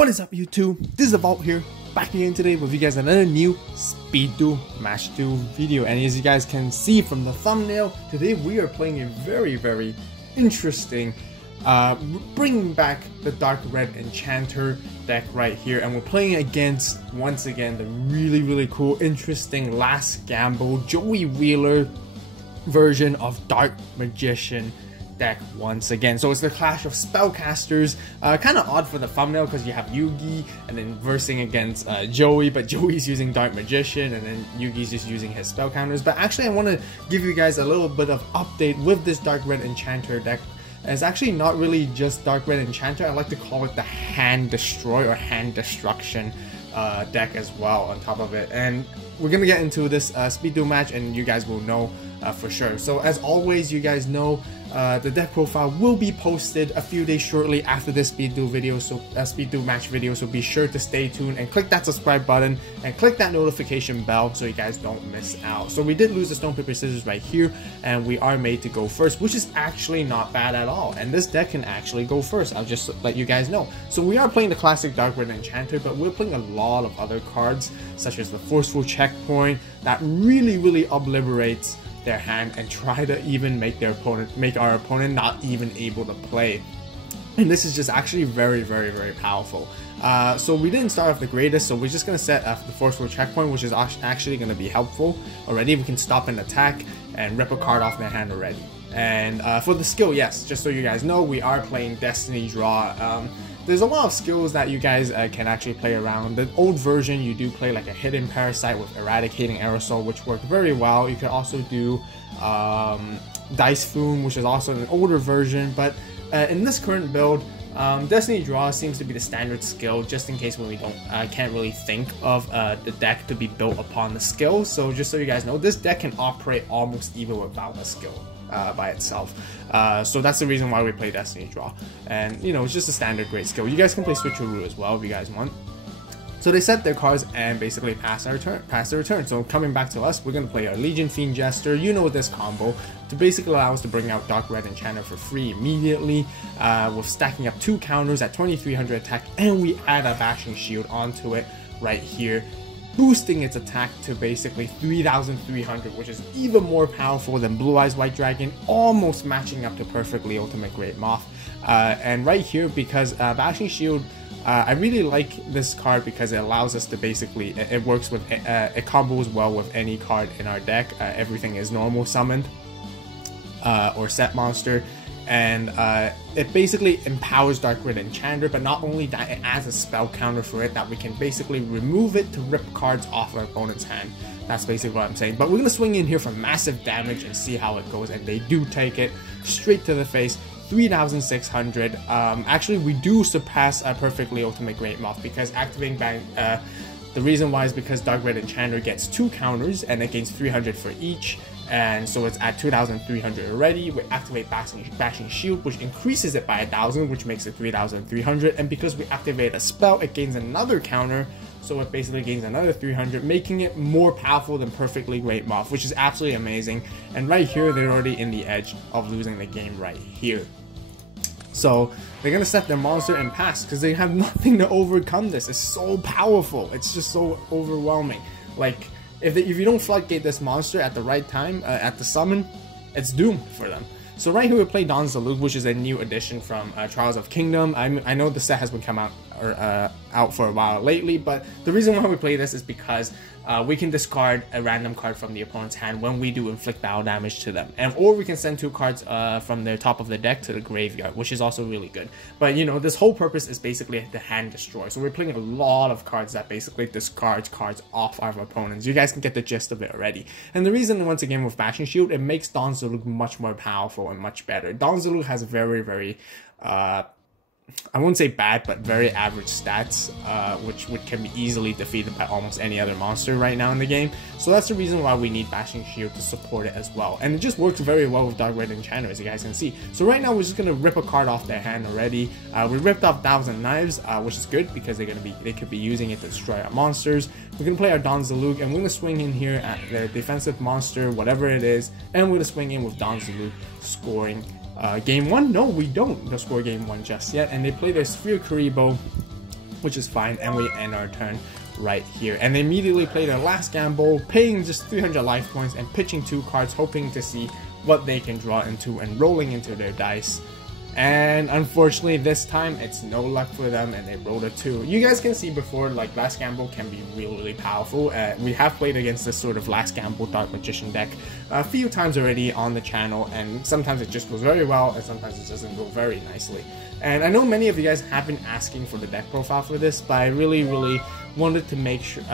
What is up, YouTube? This is AVAULT here, back again today with you guys another new Speed Duel Match Duel video. And as you guys can see from the thumbnail, today we are playing a very interesting, bringing back the Dark Red Enchanter deck right here. And we're playing against, once again, the really cool, interesting Last Gamble Joey Wheeler version of Dark Magician deck once again. So it's the clash of spellcasters. Kind of odd for the thumbnail because you have Yugi and then versing against Joey, but Joey's using Dark Magician and then Yugi's just using his spell counters. But actually I want to give you guys a little bit of update with this Dark Red Enchanter deck. It's actually not really just Dark Red Enchanter. I like to call it the Hand Destroy or Hand Destruction deck as well on top of it. And we're gonna get into this Speed Duel match and you guys will know for sure. So as always, you guys know the deck profile will be posted a few days shortly after this Speed Duel video, so Speed Duel match video, so be sure to stay tuned and click that subscribe button and click that notification bell so you guys don't miss out. So we did lose the stone paper scissors right here and we are made to go first, which is actually not bad at all, and this deck can actually go first. I'll just let you guys know. So we are playing the classic Dark Red Enchanter, but we're playing a lot of other cards such as the Forceful Checkpoint that really obliterates their hand and try to even make our opponent not even able to play. And this is just actually very powerful. So we didn't start off the greatest, so we're just gonna set the Forceful Checkpoint, which is actually gonna be helpful already. We can stop an attack and rip a card off their hand already. And for the skill, yes, just so you guys know, we are playing Destiny Draw. There's a lot of skills that you guys can actually play around. The old version, you do play like a Hidden Parasite with Eradicating Aerosol, which worked very well. You could also do Dice Foon, which is also an older version. But in this current build, Destiny Draw seems to be the standard skill, just in case when we can't really think of the deck to be built upon the skill. So just so you guys know, this deck can operate almost even without a skill by itself. So that's the reason why we play Destiny Draw. And you know, it's just a standard great skill. You guys can play Switcheroo as well if you guys want. So they set their cards and basically pass their turn. So coming back to us, we're going to play our Legion Fiend Jester. You know this combo to basically allow us to bring out Dark Red Enchanter for free immediately with stacking up 2 counters at 2300 attack, and we add a Bashing Shield onto it right here, boosting its attack to basically 3300, which is even more powerful than Blue Eyes White Dragon, almost matching up to perfectly Ultimate Great Moth. And right here, because Bashing Shield, I really like this card because it allows us to basically, it works with, it combos well with any card in our deck. Everything is normal summoned or set monster. And it basically empowers Dark Red Enchanter, but not only that, it adds a spell counter for it that we can basically remove it to rip cards off our opponent's hand. That's basically what I'm saying. But we're going to swing in here for massive damage and see how it goes, and they do take it straight to the face. 3600. Actually, we do surpass perfectly Ultimate Great Moth because activating the reason why is because Dark Red Enchanter gets 2 counters and it gains 300 for each, and so it's at 2300 already. We activate Bashing Shield, which increases it by 1000, which makes it 3300, and because we activate a spell, it gains another counter, so it basically gains another 300, making it more powerful than Perfectly Great Moth, which is absolutely amazing. And right here, they're already in the edge of losing the game right here. So they're gonna set their monster and pass because they have nothing to overcome this. It's so powerful. It's just so overwhelming. Like if you don't floodgate this monster at the right time at the summon, it's doomed for them. So right here we play Don Zalug, which is a new addition from Trials of Kingdom. I know the set has been out for a while lately, but the reason why we play this is because we can discard a random card from the opponent's hand when we do inflict battle damage to them, or we can send 2 cards from their top of the deck to the graveyard, which is also really good. But you know, this whole purpose is basically the Hand Destroy. So we're playing a lot of cards that basically discards cards off our opponents. You guys can get the gist of it already. And the reason, once again, with Bashing Shield, it makes Don Zalug much more powerful and much better. Don Zalug has very I won't say bad, but very average stats, which can be easily defeated by almost any other monster right now in the game. So that's the reason why we need Bashing Shield to support it as well. And it just works very well with Dark Red Enchanter, as you guys can see. So right now we're just gonna rip a card off their hand already. We ripped off 1000 Knives, which is good because they could be using it to destroy our monsters. We're gonna play our Don Zalug, and we're gonna swing in here at their defensive monster, whatever it is, and we're gonna swing in with Don Zalug, scoring Game 1? No, we don't score Game 1 just yet. And they play their Sphere Karibo, which is fine, and we end our turn right here. And they immediately play their last gamble, paying just 300 life points and pitching 2 cards, hoping to see what they can draw into and rolling into their dice. And unfortunately this time it's no luck for them, and they rolled a 2. You guys can see before, like, last gamble can be really powerful. We have played against this sort of last gamble Dark Magician deck a few times already on the channel, and sometimes it just goes very well and sometimes it doesn't go very nicely. And I know many of you guys have been asking for the deck profile for this, but I really wanted to make sure.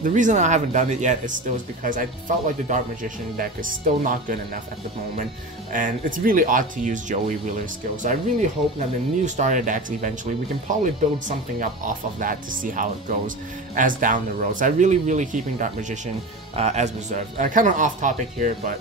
The reason I haven't done it yet is because I felt like the Dark Magician deck is still not good enough at the moment, and it's really odd to use Joey Wheeler's skills. So I really hope that the new starter decks eventually we can probably build something up off of that to see how it goes as down the road. So I really keeping Dark Magician as reserve. Kind of off topic here, but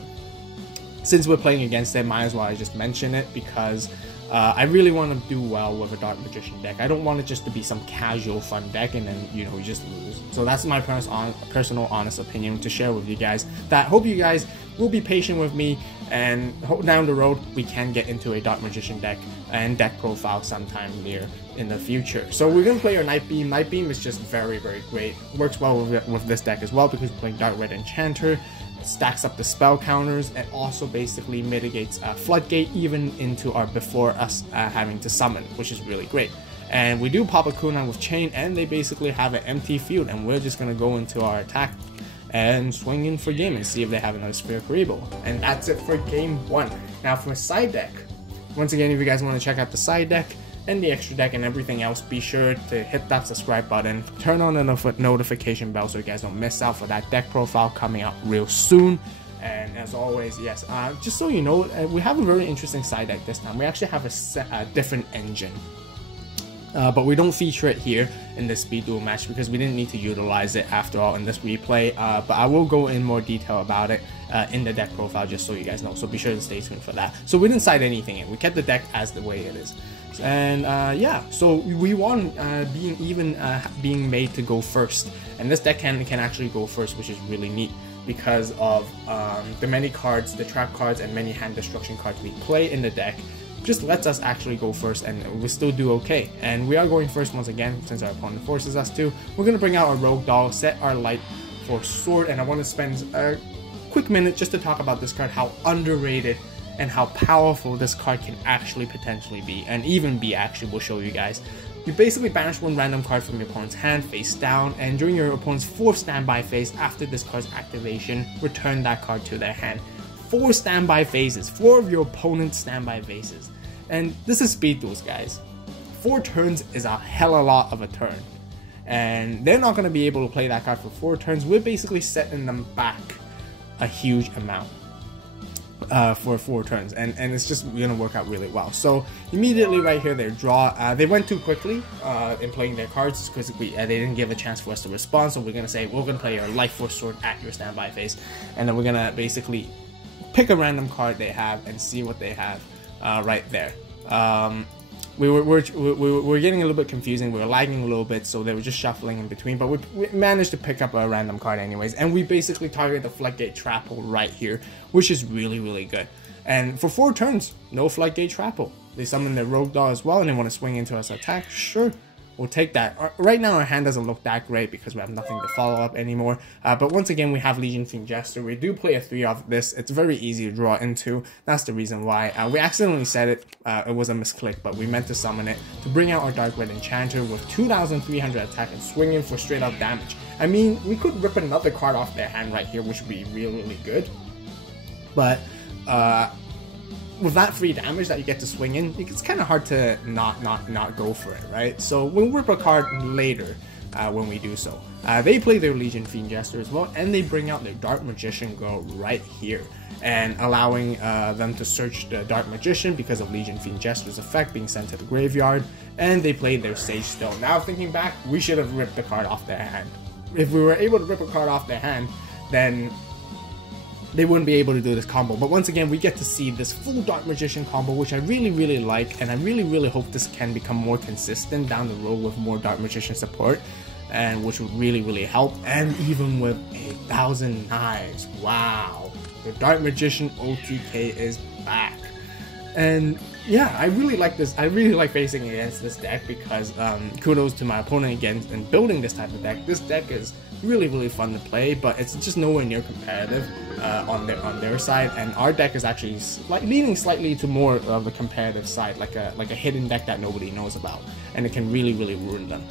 since we're playing against it, might as well I just mention it, because I really want to do well with a Dark Magician deck. I don't want it just to be some casual fun deck and then, you know, we just lose. So that's my personal honest opinion to share with you guys. That hope you guys will be patient with me, and hope down the road we can get into a Dark Magician deck and deck profile sometime near in the future. So we're going to play our Night Beam. Night Beam is just very great. Works well with this deck as well, because we're playing Dark Red Enchanter. Stacks up the spell counters, and also basically mitigates Floodgate even into our before us having to summon, which is really great. And we do pop a Kunai with Chain, and they basically have an empty field, and we're just going to go into our attack and swing in for game and see if they have another Spirit Cerebral. And that's it for game 1. Now for a side deck, once again, if you guys want to check out the side deck and the extra deck and everything else, be sure to hit that subscribe button, turn on the notification bell so you guys don't miss out for that deck profile coming out real soon. And as always, yes, just so you know, we have a very interesting side deck this time. We actually have a different engine, but we don't feature it here in this speed duel match because we didn't need to utilize it after all in this replay, but I will go in more detail about it in the deck profile, just so you guys know, so be sure to stay tuned for that. So we didn't side anything in, we kept the deck as the way it is. And yeah, so we won being made to go first, and this deck can actually go first, which is really neat because of the many cards, the trap cards, and many hand destruction cards we play in the deck. Just lets us actually go first, and we still do okay. And we are going first once again since our opponent forces us to. We're gonna bring out our Rogue Doll, set our light for Sword, and I want to spend a quick minute just to talk about this card, how underrated and how powerful this card can actually potentially be, and even be actually, we'll show you guys. You basically banish 1 random card from your opponent's hand face down, and during your opponent's 4th standby phase after this card's activation, return that card to their hand. 4 standby phases, 4 of your opponent's standby phases. And this is Speed Duels, guys. 4 turns is a hell of a lot of a turn, and they're not going to be able to play that card for 4 turns. We're basically setting them back a huge amount for 4 turns, and it's just gonna work out really well. So immediately right here, their draw, they went too quickly in playing their cards because they didn't give a chance for us to respond. So we're gonna say we're gonna play your Life Force Sword at your standby phase, and then we're gonna basically pick a random card they have and see what they have right there. We were getting a little bit confusing, we were lagging a little bit, so they were just shuffling in between, but we managed to pick up a random card anyways, and we basically target the Floodgate Trap Hole right here, which is really good. And for 4 turns, no Floodgate Trap Hole. They summon their Rogue Doll as well, and they want to swing into us attack, sure. We'll take that. Right now our hand doesn't look that great because we have nothing to follow up anymore. But once again, we have Legion Fiend Jester. We do play a 3 of this. It's very easy to draw into. That's the reason why. We accidentally said it. It was a misclick, but we meant to summon it to bring out our Dark Red Enchanter with 2,300 attack and swing in for straight up damage. I mean, we could rip another card off their hand right here, which would be really good. But with that free damage that you get to swing in, it's kind of hard to not go for it, right? So we'll rip a card later when we do so. They play their Legion Fiend Jester as well, and they bring out their Dark Magician Girl right here, and allowing them to search the Dark Magician because of Legion Fiend Jester's effect being sent to the graveyard, and they played their Sage Stone. Now thinking back, we should have ripped the card off their hand. If we were able to rip a card off their hand, then they wouldn't be able to do this combo. But once again, we get to see this full Dark Magician combo, which I really like, and I really hope this can become more consistent down the road with more Dark Magician support, and which would really help. And even with 1,000 knives, wow, the Dark Magician OTK is back. And yeah, I really like this. I really like facing against this deck because kudos to my opponent again in building this type of deck. This deck is really fun to play, but it's just nowhere near competitive on their side. And our deck is actually leaning slightly to more of the competitive side, like a hidden deck that nobody knows about, and it can really ruin them.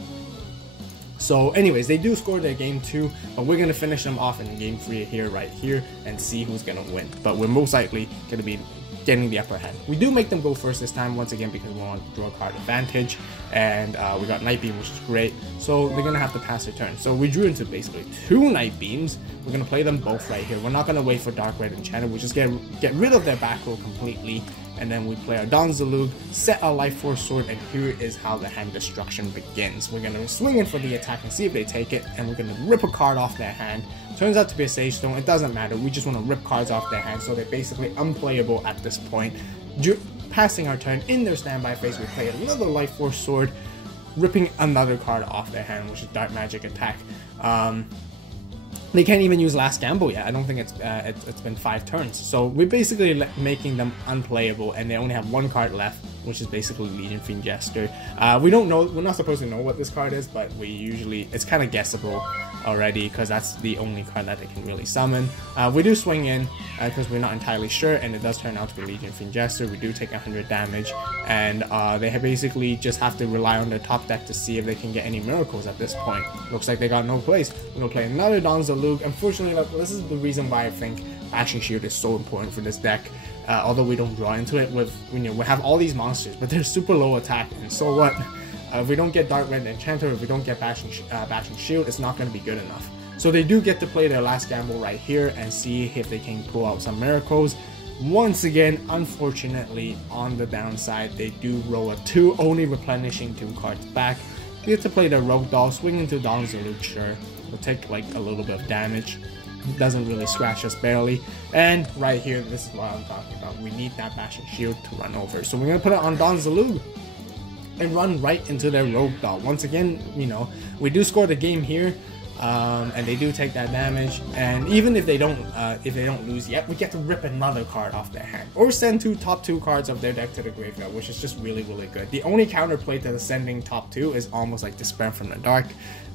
So anyways, they do score their game 2, but we're going to finish them off in game 3 here, right here, and see who's going to win. But we're most likely going to be getting the upper hand. We do make them go first this time, once again, because we want to draw a card advantage, and we got Night Beam, which is great, so they're going to have to pass their turn. So we drew into basically 2 Night Beams. We're going to play them both right here. We're not going to wait for Dark Red Enchanter. We just get rid of their back row completely, and then we play our Don Zalug, set our Life Force Sword, and here is how the hand destruction begins. We're going to swing in for the attack and see if they take it, and we're going to rip a card off their hand. Turns out to be a Sage Stone. It doesn't matter. We just want to rip cards off their hand, so they're basically unplayable at this point. Passing our turn in their standby phase, we play another Life Force Sword, ripping another card off their hand, which is Dark Magic Attack. They can't even use Last Gamble yet. I don't think it's been 5 turns. So we're basically making them unplayable, and they only have 1 card left, which is basically Legion Fiend Jester. We don't know. We're not supposed to know what this card is, but it's kind of guessable already because that's the only card that they can really summon. We do swing in because we're not entirely sure, and it does turn out to be Legion Fiend Jester. We do take 100 damage, and they basically just have to rely on their top deck to see if they can get any miracles at this point. Looks like they got no place. We're gonna play another Don Zalug. Unfortunately, this is the reason why I think Bashing Shield is so important for this deck. Although we don't draw into it with, we have all these monsters, but they're super low attack, and so what? If we don't get Dark Red Enchanter, if we don't get Bashing Shield, it's not going to be good enough. So they do get to play their last gamble right here and see if they can pull out some miracles. Once again, unfortunately, on the downside, they do roll a 2, only replenishing 2 cards back. They get to play their Rogue Doll, swing into Don Zalug, sure. We'll take like a little bit of damage. It doesn't really scratch us barely. And right here, this is what I'm talking about. We need that Bashing Shield to run over. So we're going to put it on Don Zalug and run right into their Rogue Doll. Once again, we do score the game here, and they do take that damage. And even if they don't lose yet, we get to rip another card off their hand, or send top 2 cards of their deck to the graveyard, which is just really good. The only counterplay to the sending top 2 is almost like Despair from the Dark,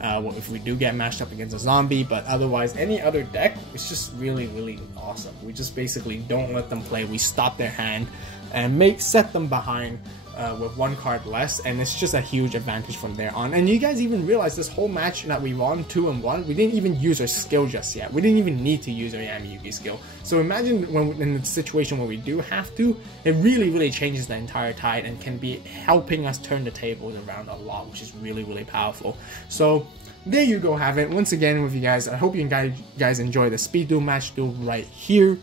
if we do get matched up against a zombie. But otherwise, any other deck is just really awesome. We just basically don't let them play. We stop their hand and set them behind with 1 card less, and it's just a huge advantage from there on. And you guys even realize this whole match that we won 2-1, we didn't even use our skill just yet. We didn't even need to use our Yami Yugi skill. So imagine when in the situation where we do have to, it really changes the entire tide and can be helping us turn the tables around a lot, which is really powerful. So there you go, have it. Once again with you guys, I hope you guys enjoy the Speed Duel match duel right here.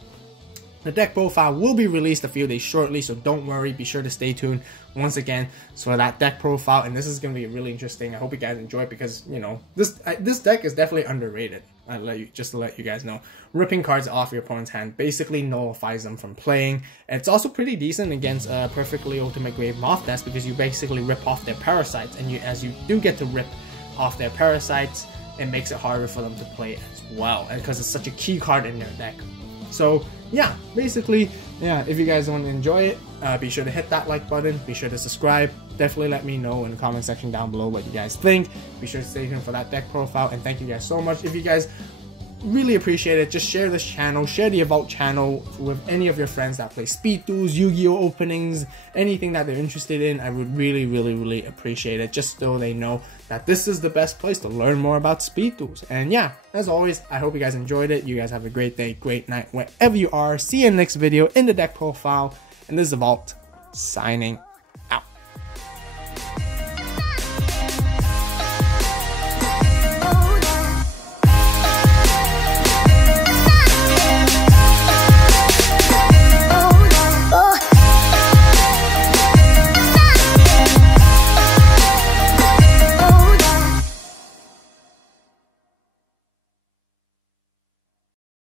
The deck profile will be released a few days shortly, so don't worry, be sure to stay tuned once again for that deck profile. And this is going to be really interesting. I hope you guys enjoy it because, this deck is definitely underrated. Just to let you guys know. Ripping cards off your opponent's hand basically nullifies them from playing. It's also pretty decent against Perfectly Ultimate Grave Moth decks because you basically rip off their parasites, and as you do get to rip off their parasites, it makes it harder for them to play as well, and because it's such a key card in their deck. So yeah, basically, if you guys want to enjoy it, be sure to hit that like button, be sure to subscribe, definitely let me know in the comment section down below what you guys think. Be sure to stay tuned for that deck profile, and thank you guys so much. If you guys really appreciate it, just share this channel, share the AVAULT channel with any of your friends that play speed duels, Yu-Gi-Oh openings, anything that they're interested in. I would really appreciate it, just so they know that this is the best place to learn more about speed duels. And yeah, as always, I hope you guys enjoyed it. You guys have a great day, great night, wherever you are. See you in the next video in the deck profile, and this is AVAULT signing